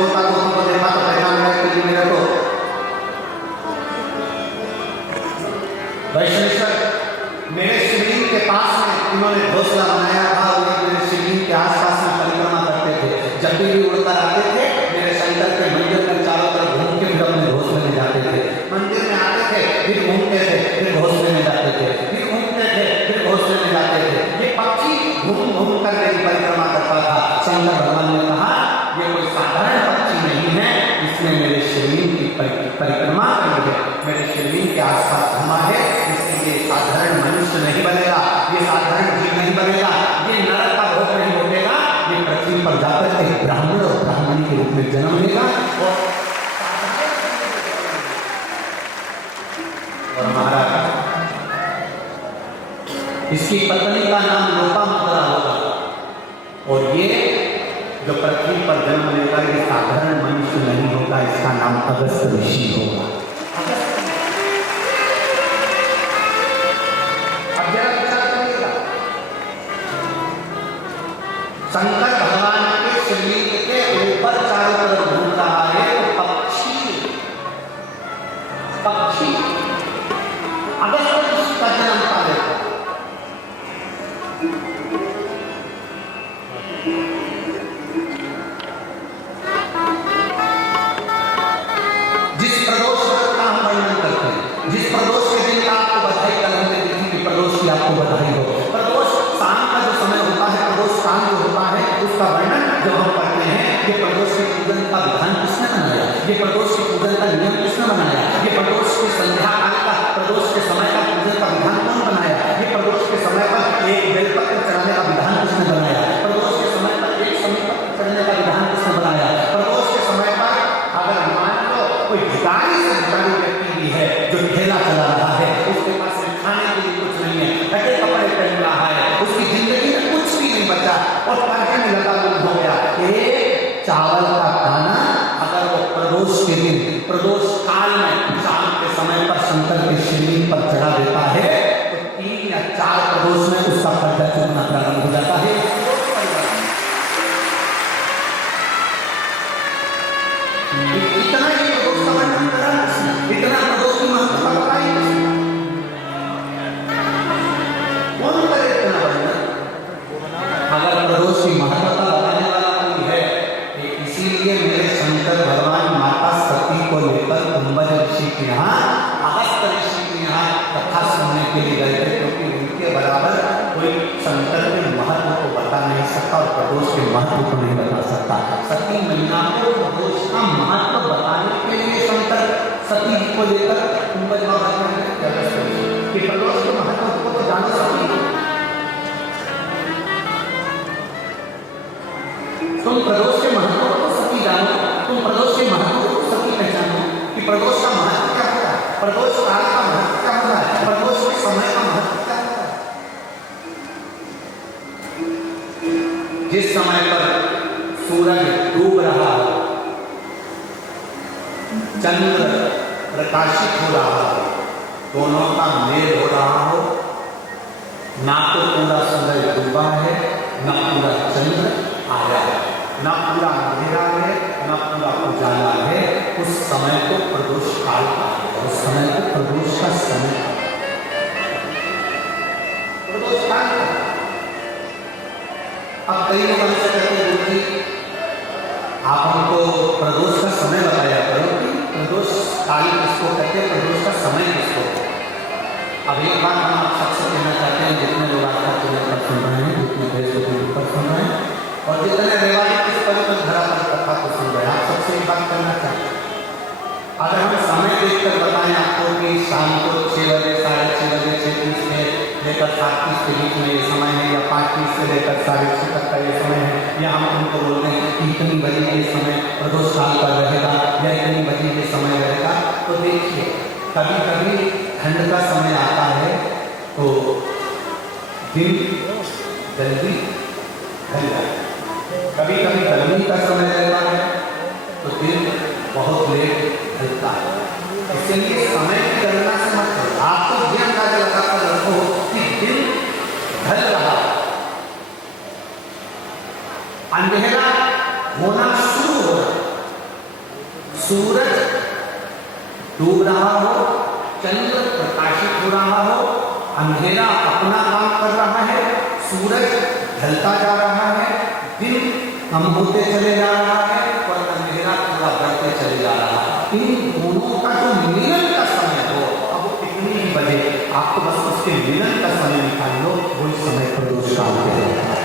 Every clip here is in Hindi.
पोता पोती को देखा तो पहचान गया कि मेरे को वैष्णवेश्वर मेरे शिवलिंग के पास में इन्होंने घोंसला बनाया था और मेरे शिवलिंग के आसपास में परिक्रमा करते थे। जब भी उड़कर आते थे मेरे शंकर के मंदिर में चारों तरफ घूम के फिर अपने घोंसले में जाते थे। मंदिर में आते थे फिर घूमते थे फिर घोंसले में जाते थे, फिर घूमते थे फिर घोंसले में जाते थे। ये पक्षी घूम घूम कर मेरी परिक्रमा करता था। शंकर भगवान ने कहा ये कोई साधारण पक्षी नहीं है, इसने मेरे शिवलिंग की परिक्रमा की है, मेरे शिवलिंग के आसपास घुमा है, इसलिए साधारण मनुष्य नहीं बनेगा, ये साधारण जीव नहीं बनेगा, ये नरक का भोग नहीं भोगेगा, ये पृथ्वी पर जाकर एक ब्राह्मण और ब्राह्मणी के रूप में जन्म लेगा। और महाराज इसकी पत्नी का नाम लोपामुद्रा होगा और ये जो पृथ्वी पर जन्म लेगा ये साधारण मनुष्य नहीं होगा, इसका नाम अगस्त ऋषि होगा। अब जरा विचार करिएगा, शंकर भगवान के शिवलिंग के ऊपर चारों तरफ घूम रहा है तो पक्षी अगस्त ऋषि का जन्म पा लेगा। आपको बधाई हो। प्रदोष शाम का जो समय होता है, प्रदोष शाम जो होता है उसका वर्णन जो हम करते हैं, ये प्रदोष के पूजन का विधान किसने बनाया, ये प्रदोष के पूजन का नियम किसने बनाया, ये प्रदोष के संध्या काल का प्रदोष के समय का पूजन का विधान कौन बनाया, ये प्रदोष के समय पर एक बेलपत्र चढ़ाने का विधान किसने बनाया, प्रदोष के समय पर एक समीपत्र चढ़ने का विधान किसने बनाया, प्रदोष के समय पर अगर मान लो कोई भिखारी से भिखारी व्यक्ति भी है जो ठेला चला रहा है, उसके पास खाने के लिए कुछ नहीं है, फटे कपड़े पहन रहा है, उसकी जिंदगी में कुछ भी नहीं बचा और कर्जे में लगा हो गया, एक चावल का दाना अगर वो प्रदोष के दिन प्रदोष काल में शाम के समय पर शंकर के शिवलिंग पर चढ़ा देता है तो 3 या 4 प्रदोष में उसका कर्जा चुकाना प्रारंभ हो जाता है। इतना ही प्रदोष का वर्णन करा, इतना प्रदोष की महत्वता बताई, अगर प्रदोष की महत्वता बताने वाला कोई है तो इसीलिए मेरे शंकर भगवान माता सती को लेकर कुंभज ऋषि के यहाँ अगस्त ऋषि के यहाँ कथा सुनने के लिए गए थे, क्योंकि उनके बराबर कोई शंकर के महत्व को बता नहीं सकता और प्रदोष के महत्व को नहीं बता सकता। सती मैया को प्रदोष का महत्व बताने के लिए शंकर सती जी को लेकर कुंभज भगवान कि प्रदोष के महत्व को तो जान सकती, तुम प्रदोष के महत्व को सती जानो, तुम प्रदोष के महत्व को सती पहचानो कि प्रदोष का महत्व क्या होता है, प्रदोष काल का महत्व क्या होता है, प्रदोष के समय का महत्व क्या होता है। जिस समय पर सूरज डूब रहा हो, चंद्र प्रकाशित हो रहा हो, दोनों का मेल हो रहा हो, ना तो पूरा सूरज डूबा है ना पूरा चंद्र आया है, ना पूरा अंधेरा है ना पूरा उजाला है, उस समय को प्रदोष काल का है, उस समय को प्रदोष का समय प्रदोष काल का। अब कई लोग हमसे कहते हैं आप हमको प्रदोष का समय बताया करो कि प्रदोष काल किसको कहते हैं, प्रदोष का समय किसको। अब एक बात हम आप सबसे कहना चाहते हैं, जितने लोग आपका चैनल पर सुन रहे हैं, जितने फेसबुक पर सुन रहे हैं और जितने रेवाड़ी इस पवित्र धरा पर कथा को सुन रहे हैं, आप सबसे एक बात करना चाहते हैं, अगर हम समय देखकर बताएं आपको कि शाम को 6 बजे 6:30 बजे 6:30 से लेकर 7:30 के बीच में ये समय है, या 5:30 से लेकर 6:30 तक का ये समय है, या हम उनको बोलते हैं कि इतनी बजे ये समय प्रदोष काल का रहेगा या इतनी बजे ये समय रहेगा, तो देखिए कभी कभी ठंड का समय आता है तो दिन जल्दी ढल जाता है, कभी कभी गर्मी का समय रहता है तो दिन बहुत लेट ढलता है। इसलिए समय की गणना से मत करो, आपको ये अंदाजा लगाकर रखो कि दिन ढल रहा, अंधेरा होना शुरू हो रहा, सूरज डूब रहा हो, चंद्र प्रकाशित हो रहा हो, अंधेरा अपना काम कर रहा है, सूरज ढलता जा रहा है, दिन कम होते चले जा रहा है और अंधेरा थोड़ा बढ़ते चले जा रहा है। इन दोनों का जो मिलन का समय हो, अब वो कितनी ही बजे, आपको बस उसके मिलन का समय निकाल लो, वही समय प्रदोष काल कहलाता है।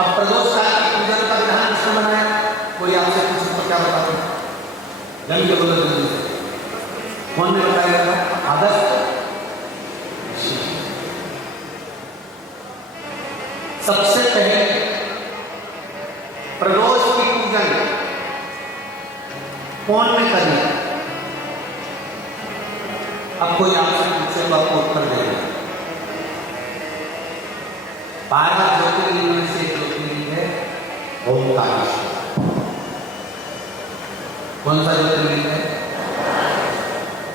अब प्रदोष काल की पूजन का विधान किसने बनाया? कोई आपसे पूछे तो क्या बताते हैं? जल्दी बोलो, जल्दी से। कौन ने बताया? अगस्त। सबसे पहले प्रदोष की पूजन कौन ने करी? अब कोई आपसे पूछे तो आपको उत्तर देगा। 12 ज्योतिर्लिंग में से ज्योतिर्लिंग है ओमकारेश्वर। कौन सा ज्योतिर्लिंग है?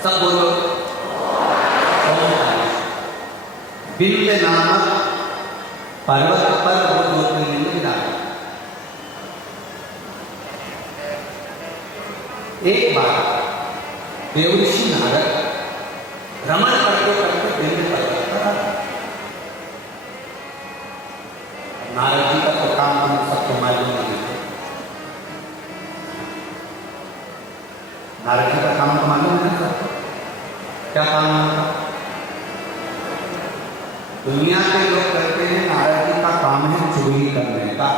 सब बोलो। ओमकारेश्वर। विंध्य नामक पर्वत पर वो ज्योतिर्लिंग गिरा। एक बार देवर्षि नारद भ्रमण करते करते विंध्य पर्वत पर आए। नारद जी का तो काम हम सबको मालूम नहीं है। नारद जी का काम तो मालूम है ना? क्या काम है? दुनिया के लोग कहते हैं नारद जी का काम है चुगली करने का,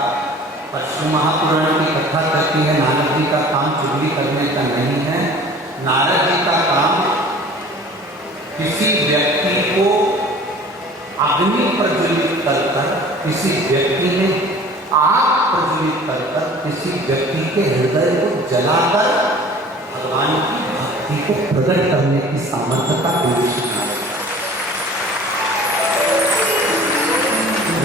पर शिव महापुराण की कथा कहती है नारद जी का काम चुगली करने का नहीं है। नारद जी का काम किसी व्यक्ति को अग्नि प्रज्वलित कर किसी व्यक्ति में आग प्रज्वलित कर किसी व्यक्ति के हृदय को जलाकर भगवान की भक्ति को प्रकट करने की सामर्थ्य का कोशिश है।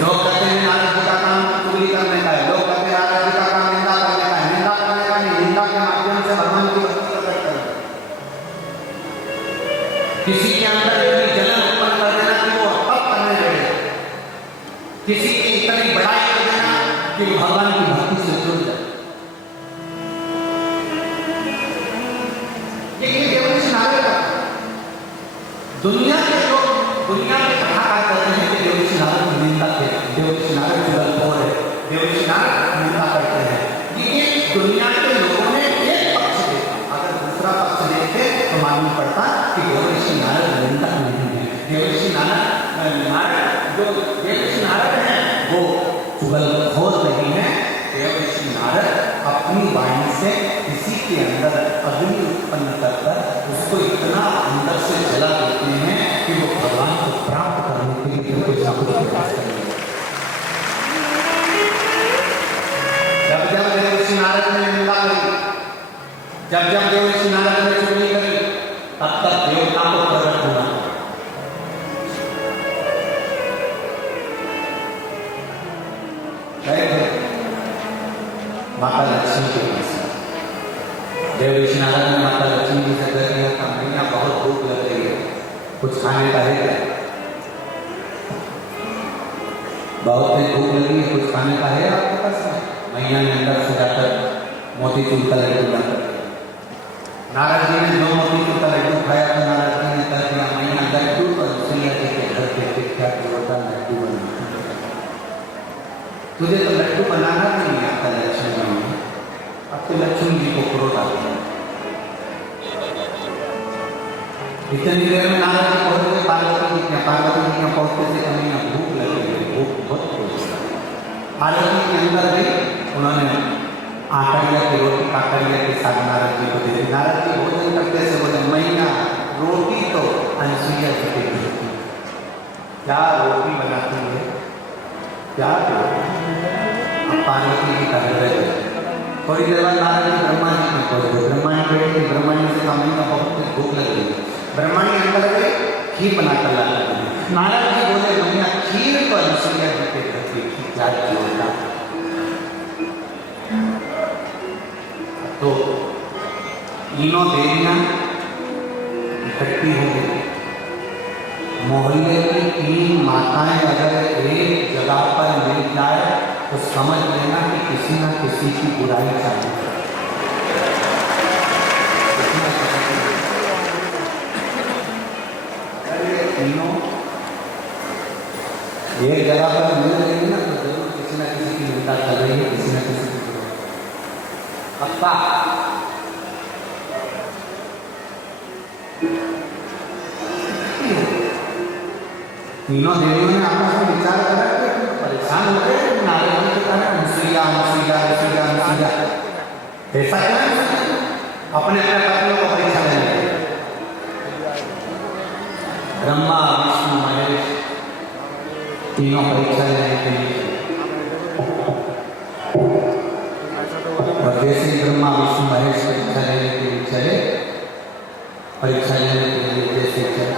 लोग कहते हैं नारद जी का काम चुगली करने का है, लोग कहते हैं नारद जी का काम निंदा करने का है। निंदा करने का नहीं, निंदा के माध्यम से भगवान की भक्ति प्रकट करना। किसी के अंदर इतनी जलन उत्पन्न कर देना कि वो तप करने लगे, किसी की इतनी बड़ाई कर देना कि वो भगवान की भक्ति से जुड़ जाए। ये देवर्षि नारद का दुनिया के लोग, दुनिया के कथाकार कहते हैं कि देवर्षि नारद की निंदा है, देवर्षि नारद चुगलखोर है, देवर्षि नारद निंदा करते हैं। ये दुनिया के लोगों ने एक पक्ष देखा, अगर दूसरा पक्ष देखे तो मालूम पड़ता कि देवर्षि नारद निंदा नहीं है। देवर्षि नारद जो देवर्षि नारद है वो चुगलखोर नहीं है। देवर्षि नारद अपनी वाणी से किसी के अंदर अग्नि उत्पन्न कर उसको इतना अंदर से जला देते हैं कि वो भगवान को प्राप्त करने के लिए कुछ ना कुछ प्रयास करेंगे। जब जब देवर्षि नारद ने निंदा करी, जब जब देवर्षि नारद ने चुगली करी, तब तक देवता को प्रकट होना। माता लक्ष्मी के पास देवर्षि नारद ने माता लक्ष्मी की से कह दिया था, मैया बहुत भूख लग रही है, कुछ खाने का है क्या? बहुत तेज भूख लगी है, कुछ खाने का है आपके पास? मैया ने अंदर से जाकर मोतीचूर का लड्डू लाकर नारद जी ने जो मोतीचूर का लड्डू खाया तो नारद जी ने कह दिया, मैया लड्डू और सुनिया जी के घर पे विख्यात होता लड्डू बना, तुझे तो लड्डू बनाना भी नहीं आता लक्ष्मी जी। अब तो लक्ष्मी जी को क्रोध आ गया। इतनी देर में नारद जी पहुंच गए पार्वती जी के पहुंचते से कहीं भूख लग गई, भूख बहुत तेज। पार्वती के अंदर गई, उन्होंने आकड़िया की रोटी काकड़िया के साथ नारद जी को दे दी। नारद जी भोजन करते से बोले, मैया रोटी तो अनसुईया जी के लिए थी, क्या रोटी बनाती है, क्या पार्वती जी का हृदय। थोड़ी देर बाद नारद जी ब्रह्मा जी में पहुंच गए। ब्रह्मा जी बैठे, ब्रह्मा जी से कहा का बहुत भूख लग रही है। ब्रह्मा जी अंदर गए, खीर बनाकर ला रहे हैं। नारद जी बोले, भैया खीर तो अनुसुईया जी के घर की क्या जोड़ता। तो तीनों देवियां इकट्ठी हो गई। मोहल्ले की 3 माताएं अगर एक जगह पर मिल जाए तो समझ लेना कि किसी न किसी की बुराई चालू है। तीनों एक जगह पर मिल रही है ना तो जरूर किसी न किसी की निंदा कर रही है, किसी न किसी की बुराई। पक्का तीनों देवियों ने आपस में विचार करा कि परेशान हो गए नारायण के कारण अनुसुईया अनुसुईया अनुसुईया अनुसुईया ऐसा क्या अपने अपने पत्नियों को परीक्षा लेने लगे। ब्रह्मा विष्णु महेश तीनों परीक्षा लेने के लिए और जैसे ब्रह्मा विष्णु महेश परीक्षा लेने के लिए चले, परीक्षा लेने के लिए जैसे चले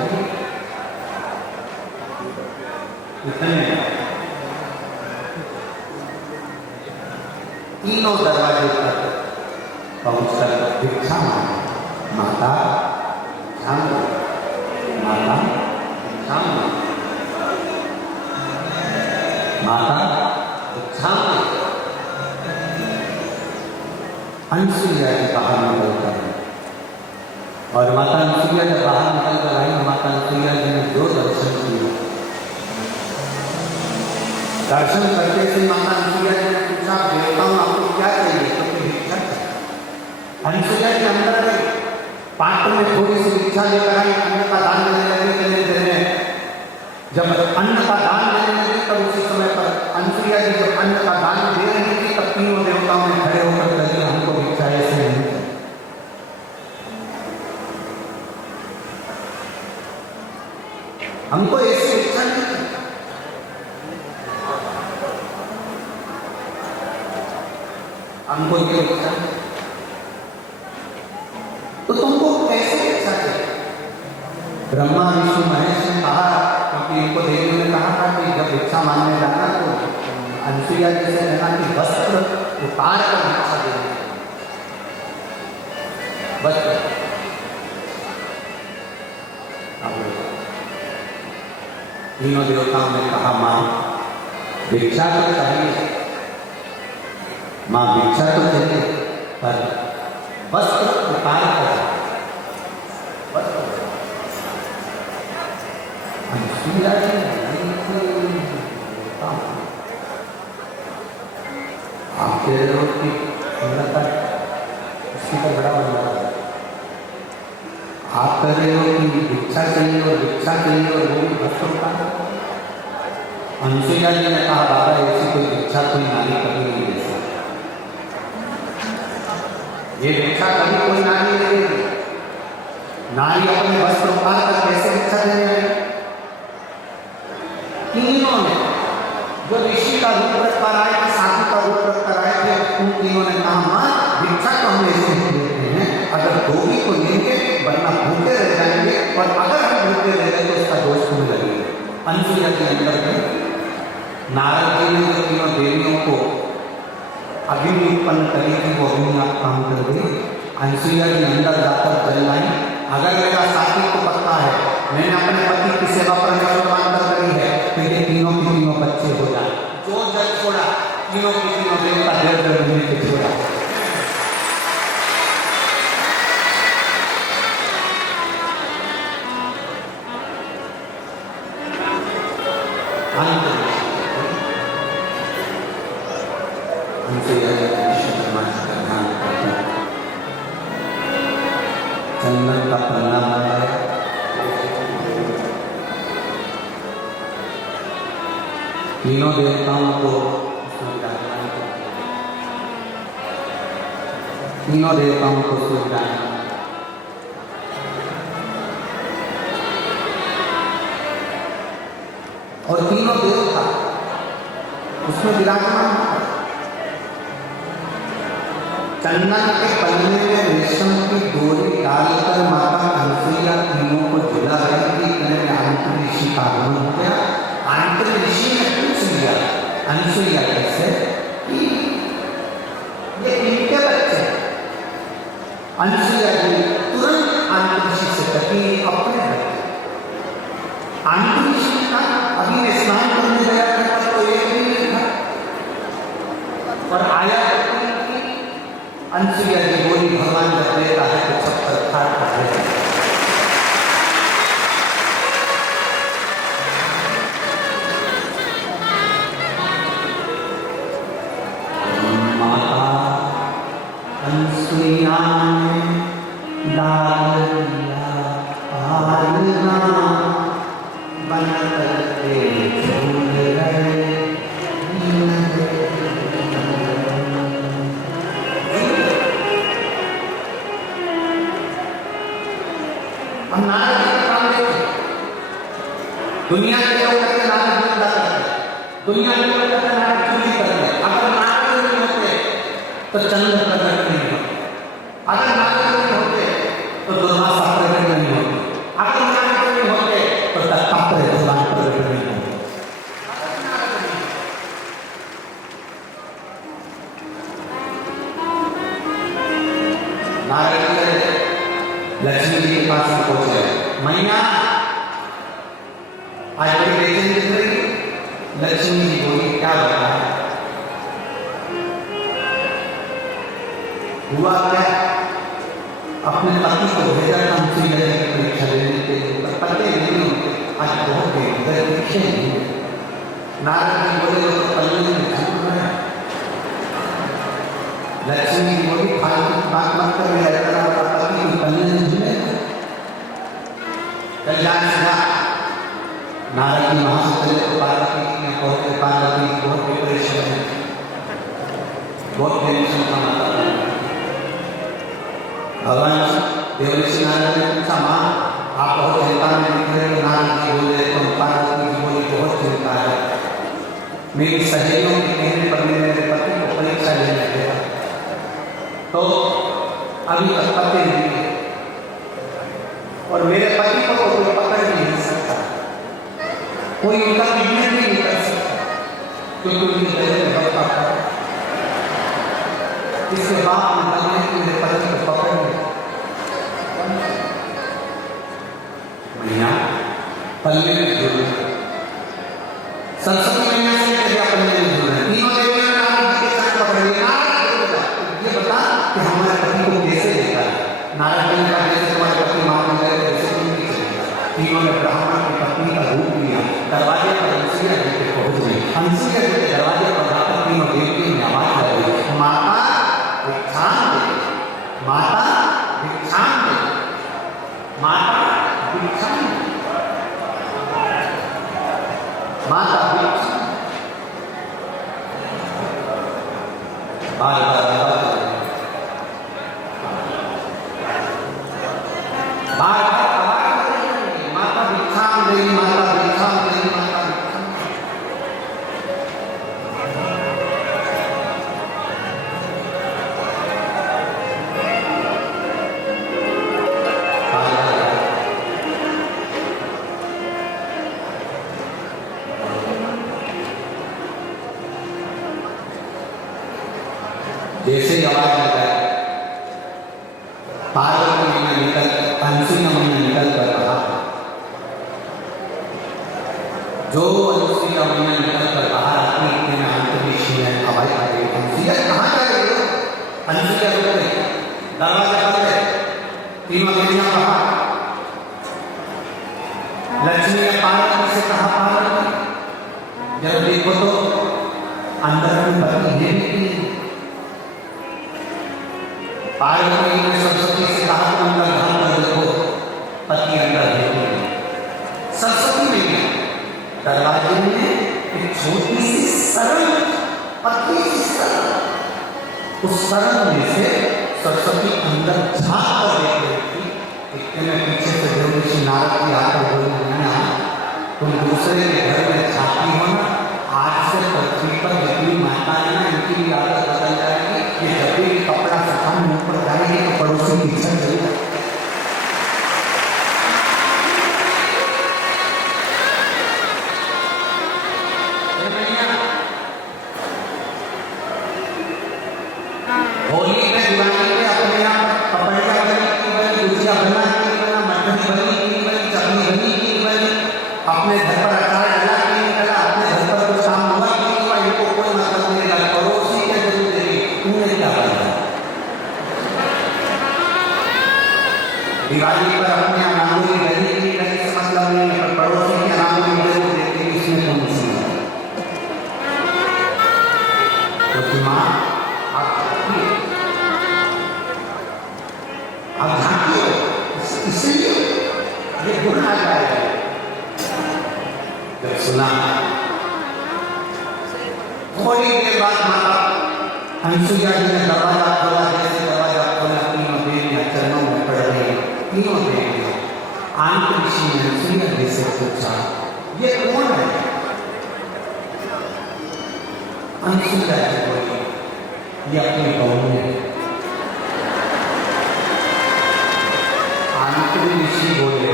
इतने तीनों दरवाजे पर पहुंचकर भिक्षा मांगी। माता ध्यान दो, माता ध्यान दो, माता ध्यान दो। अनुसुईया जी बाहर निकल कर और माता अनुसुईया जब बाहर निकल कर आई, माता अनुसुईया जी ने जो दर्शन किया, दर्शन करते से माता अनुसुईया जी ने पूछा देवताओं आपको क्या चाहिए? तो भिक्षा चाहिए। अनुसुईया जी अंदर गई, पात्र में थोड़ी सी भिक्षा लेकर आई, अन्न का दान देने लगी। जब अन्न का दान देने लगी तब उसी समय पर अनुसुईया जी जब अन्न का दान दे रही थी तब तीनों देवताओं ने खड़े होकर लगे हमको भिक्षा ऐसे नहीं चाहिए। हमको ऐसी भिक्षा नहीं चाहिए। हमको ये भिक्षा तो तुमको कैसे भिक्षा चाहिए? ब्रह्मा विष्णु महेश ने कहा, क्योंकि इनको देवियों ने कहा था कि जब भिक्षा मांगने जाना तो अनुसुईया जी से कहना कि वस्त्र उतार कर भिक्षा देने। वस्त्र तीनों देवताओं ने कहा मां भिक्षा तो चाहिए, मां भिक्षा तो चाहिए पर वस्त्र उतार कर। अनुसुईया जी आप कह रहे हो कि उसकी पर बड़ा बन रहा है। आप कह रहे हो कि भिक्षा चाहिए और भिक्षा चाहिए और वो भी वस्त्र उतार। अनुसुईया जी ने कहा बाबा ऐसी कोई भिक्षा कोई नारी कभी नहीं दे सकती। ये भिक्षा कभी कोई नारी नहीं देगी। नारी अपने वस्त्र उतार कर कैसे भिक्षा देने लगी? तीनों ने जो ऋषि का रूप रख कर आए थे, साधु का रूप रख कर आए थे, उन तीनों ने कहा मां भिक्षा तो हम ऐसे ही देते हैं, अगर दोगी तो लेंगे वरना भूखे रह जाएंगे, और अगर हम भूखे रह गए तो उसका दोष तुम्हें लगेगा। अनुसुईया के अंदर में नारद जी ने जो तीनों देवियों को अग्नि उत्पन्न करी थी वो अग्नि आप काम कर गई। अनुसुईया जी अंदर जाकर जल लाई, अगर मेरा साथी को पता है मैंने अपने पति की सेवा पर अनुमान करी है तो ये तीनों की तीनों बच्चे हो जाए। जो जल छोड़ा तीनों की तीनों देवता देव मिल के छोड़ा। चंदन का पन्ना बनाया, तीनों देवताओं को तीनों देवताओं को सूर्यदान और तीनों देवता उसमें विराजमान। चंदन के पन्ने में रेशम की डोरी डालकर माता अनुसुईया तीनों को झुला रही थी। इतने में आंत्र ऋषि का आगमन हो गया। आंत्र ऋषि ने पूछ लिया अनुसुईया से कि ये इनके बच्चे। अनुसुईया जी तुरंत आंत्र ऋषि से कही अपने बच्चे। अंतरिक्ष में था, अभी मैं स्नान करने गया था तो एक भी नहीं था। और आया अंशुया जी बोली, भगवान जब देता है तो सब सरकार का है। माता अंशुया ने डाल दिया आलना, बन करके झूल रहे। हम नारद जी का काम देखते, दुनिया के लोग करते नारद जी का करते, दुनिया के लोग करते नारद चोरी करते। अगर नारद नहीं होते तो चंद्र प्रकट नहीं होते, अगर नारद नहीं होते तो दुर्वासा प्रकट नहीं होते, अगर नारद नहीं होते तो दत्तात्रेय भगवान प्रकट नहीं होते। नारद जी लक्ष्मी जी के पास में पहुंचे, मैया आज बड़ी बेचैनी दिख रही। लक्ष्मी जी बोली, क्या बता, हुआ क्या? अपने पति को भेजा था अंशुया जी की परीक्षा लेने के लिए, पर पते नहीं होते, आज बहुत देर परीक्षा नहीं। नारद जी बोले, वो तो पल्ले में झूठ रहे हैं। लक्ष्मी जी बोली, फालतू बात मत कर, मेरा इतना बड़ा पति कोई पल्ले में झूले। कल्याण सिद्धा नारद जी वहां से चले तो पार्वती जी ने पहुंचे। पार्वती जी बहुत डिप्रेशन में, बहुत टेंशन का माता। भगवान देवर्षि नारद ने पूछा, माँ आप बहुत चिंता में दिख रहे हो। नारद जी बोले, तो पार्वती जी बोली, बहुत चिंता है, मेरी सहेलियों के कहने पर मेरे पति को परीक्षा लेने गया तो अभी तक पते नहीं है, और मेरे पति को तो कोई पकड़ नहीं सकता, कोई उनका ट्रीटमेंट नहीं कर सकता, क्योंकि उनके गले में बता था। इसके बाद मैंने मेरे पति को पकड़ लिया। मैया पल्ले में जुड़, सरस्वती मैया से क्या पल्ले में जुड़ रहे, तीनों देवियों ने नारद जी के साथ पकड़ लिया। ये बता कि हमारे पति को कैसे देखा है? नारद जी ने कहा, जैसे तुम्हारे पति मारने गए वैसे तुम नहीं चलेगा। तीनों ने ब्राह्मण की पत्नी का रूप लिया, दरवाजे पर अंशुया जी के पहुंच गई। अंशुया जी के दरवाजे पर जाकर तीनों देवियों ने आवाज लगाई, माता भिक्षाम दे, माता भिक्षाम दे, माता भिक्षाम दे, माता भिक्षाम। बार बार माता भिक्षाम दे, माता भिक्षाम दे, माता भिक्षाम। जैसे ही आवाज लगाई, पार्वती मैया निकल, अंशुया मैया निकल कर कहा, जो अंशुया मैया निकल कर बाहर आती है, मैं अंतरिक्ष में हवाई आ गई। अंशुया कहाँ जा रही हो? अंशुया रुक गई, दरवाजा बंद है। तीनों देवियां कहा, लक्ष्मी ने पार्वती से कहा, पार्वती जब देखो तो अंदर में पति है भी। पार्वती ने सरस्वती से कहा, तुम अंदर ध्यान कर देखो, पति अंदर है। सरस्वती ने दरवाजे में एक छोटी सी सरल, पतली सी सरल, उस सरल में से सरस्वती अंदर झांक कर देख रही थी। इतने में पीछे से देवर्षि नारद जी आकर बोले, तुम दूसरे के घर में झांकी हो ना, आज से पृथ्वी पर जितनी माताएं ना, इनकी भी आदत बदल जाएगी। ये जब भी कपड़ा सफा मुंह पर जाएगी तो पड़ोसी पीछे चलेगा। होली पे, दिवाली पे अपने यहाँ पपैया बनी की बनी, गुजिया बना की बना, मटन बनी की बनी, चटनी बनी की बनी, अपने घर पर अचार डाला कि नहीं डाला, अपने घर पर कुछ काम हुआ कि नहीं हुआ, इनको कोई मतलब नहीं रहा। पड़ोसी क्या जरूर देगी, तूने क्या किया। दिवाली पर अपने अनामोली गली की गली से मतलब नहीं है, पर पड़ोसी की अनामोली जरूर देती है, इसमें कौन सी है। तो माँ आप झांकिए, इसलिए ये गुण आ जाएगा। जब सुना थोड़ी देर बाद माता अंसुया जी ने दरवाजा खोला, जैसे दरवाजा खोला तीनों देवियां चरणों में पड़ गई। तीनों देवियां आंत ऋषि ने अंसुया जी से पूछा, ये कौन है। अंसुया जी बोली, ये अपनी बहू है। आंत ऋषि बोले,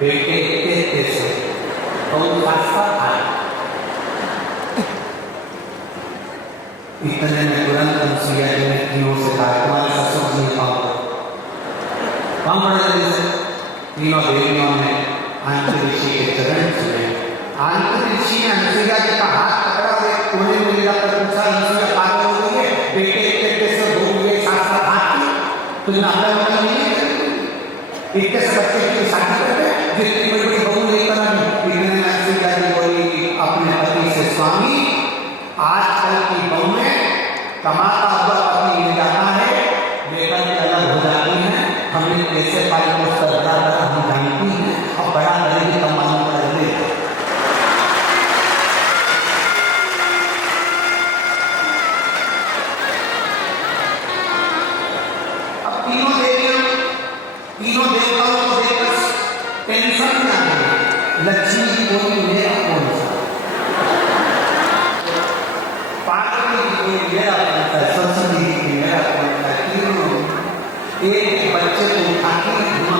बेटे इतने से बहू साथ आए। इतने में तुरंत अंसुया जी ने तीनों से कहा, तुम्हारे ससुर जी पाओ कम पड़े। तीनों देवियों ने आंत ऋषि के चरण छुए। आंत ऋषि ने अंसुया जी का हाथ पकड़ा और एक कोने में ले जाकर पूछा, अंसुया पागल हो गई है, बेटे इतने से बहू के साथ साथ हाथ की तुझे नाता वाला नहीं है, इतने से बच्चे की शादी कर दे, जितनी बड़ी बड़ी बहू लेकर आई। इतने में अंसुया जी बोली अपने पति से, स्वामी आजकल की बहुएं कमाता हुआ पति मिल जाता है, लेकर के अलग हो जाती हैं। हमने कैसे पाई को श्रद्धा कर हम जानती हैं, और बड़ा करेंगे तो मालूम पड़ेंगे। अब तीनों देवताओं को देखकर टेंशन में आ गई। लक्ष्मी जी बोली, मेरा कौन सा सरस्वती जी मेरा कौन सा। तीनों एक बच्चे को उठाकर घुमा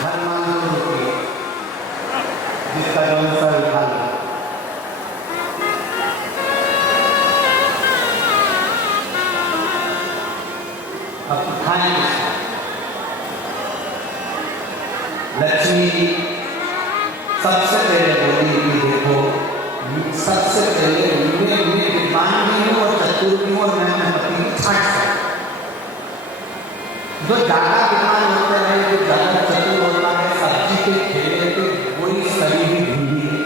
हनुमान जी जिसका जन्म सर उठा अब उठाएंगे। लक्ष्मी जी सबसे पहले बोली कि देखो, सबसे पहले मैं विद्वान भी हूँ और चतुर भी हूँ, और मैं अपने पति की छाट सकता। जो ज्यादा विद्वान होता है, जो ज्यादा चतुर होता है, सब्जी के ठेले पे कोई सही भी भिंडी है।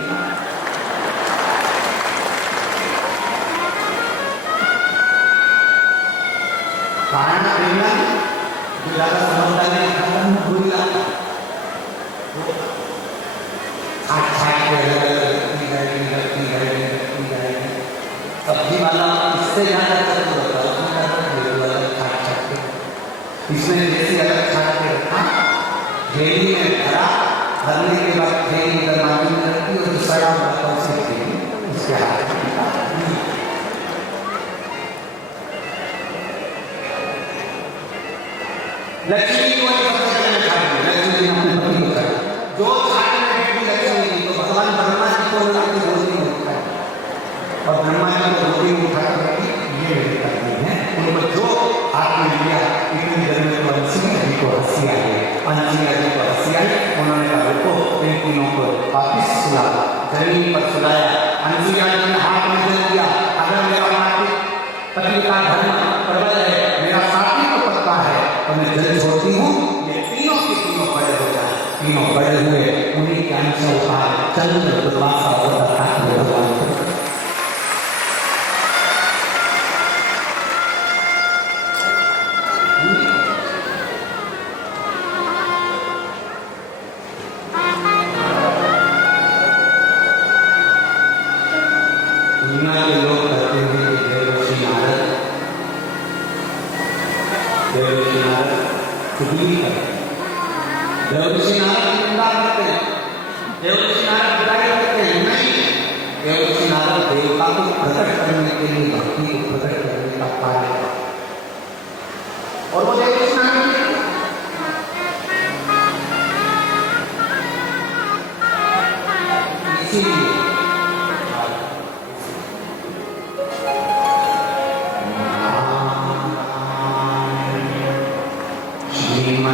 कारण देना जो ज्यादा समझदार है, खाता भूल जाता। सब्जी वाला इससे ज्यादा चतुर होता है, इसमें जैसे अलग छाट के रखा, थैली में भरा, भरने के बाद थैली दरवाजे में रखी और सड़ा हुआ उसके हाथ लक्ष्मी को लक्ष्मी जी अपने पति को कहा, जो छाट में बैठी लक्ष्मी जी तो भगवान ब्रह्मा जी को उनकी गोदी में उठाया और ब्रह्मा जी को गोदी में उठाकर रखी। ये मेरी पत्नी है। उनको जो हाथ में लिया, इतनी देर में तो अंसुया जी को हंसी आई। अंसुया जी को हंसी आई। उन्होंने कहा देखो, इन तीनों को वापिस सुला, जमीन पर सुलाया। अंसुया जी ने हाथ में जल दिया, अगर मेरा पति का धर्म प्रबल है, मेरा साथी को पक्का है, तो मैं जल छोड़ती हूँ। ये तीनों के तीनों बड़े हो जाए। तीनों बड़े हुए, उन्हीं के अंश उठाए चंद्र दुर्वासा और भगवान दुनिया के लोग कहते हैं कि देवर्षि नारद चुगली करते हैं, देवर्षि नारद निंदा करते हैं, देवर्षि नारद बुराई करते हैं। नहीं, देवर्षि नारद देवता को प्रकट करने के लिए, भक्ति को प्रकट करने का कार्य है। और वो देवर्षि नारद इसीलिए Thank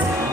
you.